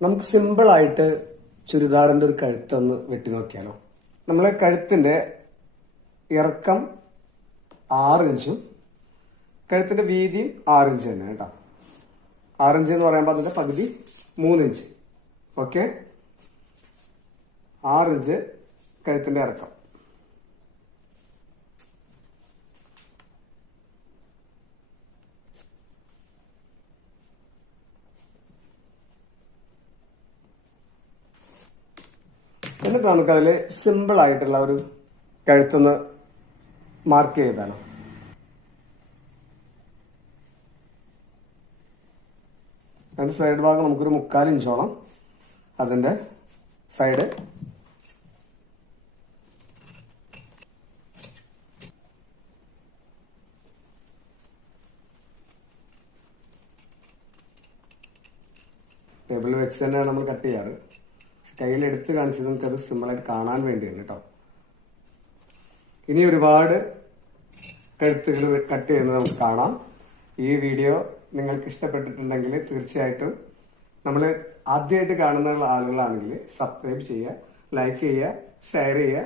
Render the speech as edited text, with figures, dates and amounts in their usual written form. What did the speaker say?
നമുക്ക് സിമ്പിൾ ആയിട്ട് ചുരിദാറിന്റെ ഒരു കഴുത്തൊന്ന് വെട്ടി നോക്കിയാലോ. നമ്മളെ കഴുത്തിന്റെ ഇറക്കം 6 ഇഞ്ചും കഴുത്തിന്റെ വീതിയും 6 ഇഞ്ച് തന്നെ കേട്ടോ. 6 ഇഞ്ച് എന്ന് പറയുമ്പോൾ അതിന്റെ പകുതി 3 ഇഞ്ച്. ഓക്കെ, 6 ഇഞ്ച് കഴുത്തിന്റെ ഇറക്കം. എന്നിട്ട് നമുക്കതിൽ സിമ്പിൾ ആയിട്ടുള്ള ഒരു കഴുത്തൊന്ന് മാർക്ക് ചെയ്താലോ. അതിന്റെ സൈഡ് ഭാഗം നമുക്കൊരു 3/4 ഇഞ്ചോളം അതിന്റെ സൈഡ് ടേബിളിൽ വെച്ച് തന്നെയാണ് നമ്മൾ കട്ട് ചെയ്യാറ്. കയ്യിലെടുത്ത് കാണിച്ചത് നമുക്കത് സിമ്പിളായിട്ട് കാണാൻ വേണ്ടിയാണ് കേട്ടോ. ഇനി ഒരുപാട് കഴുത്തുകൾ കട്ട് ചെയ്യുന്നത് നമുക്ക് കാണാം. ഈ വീഡിയോ നിങ്ങൾക്ക് ഇഷ്ടപ്പെട്ടിട്ടുണ്ടെങ്കിൽ തീർച്ചയായിട്ടും നമ്മൾ ആദ്യമായിട്ട് കാണുന്ന ആളുകളാണെങ്കിൽ സബ്സ്ക്രൈബ് ചെയ്യുക, ലൈക്ക് ചെയ്യുക, ഷെയർ ചെയ്യുക.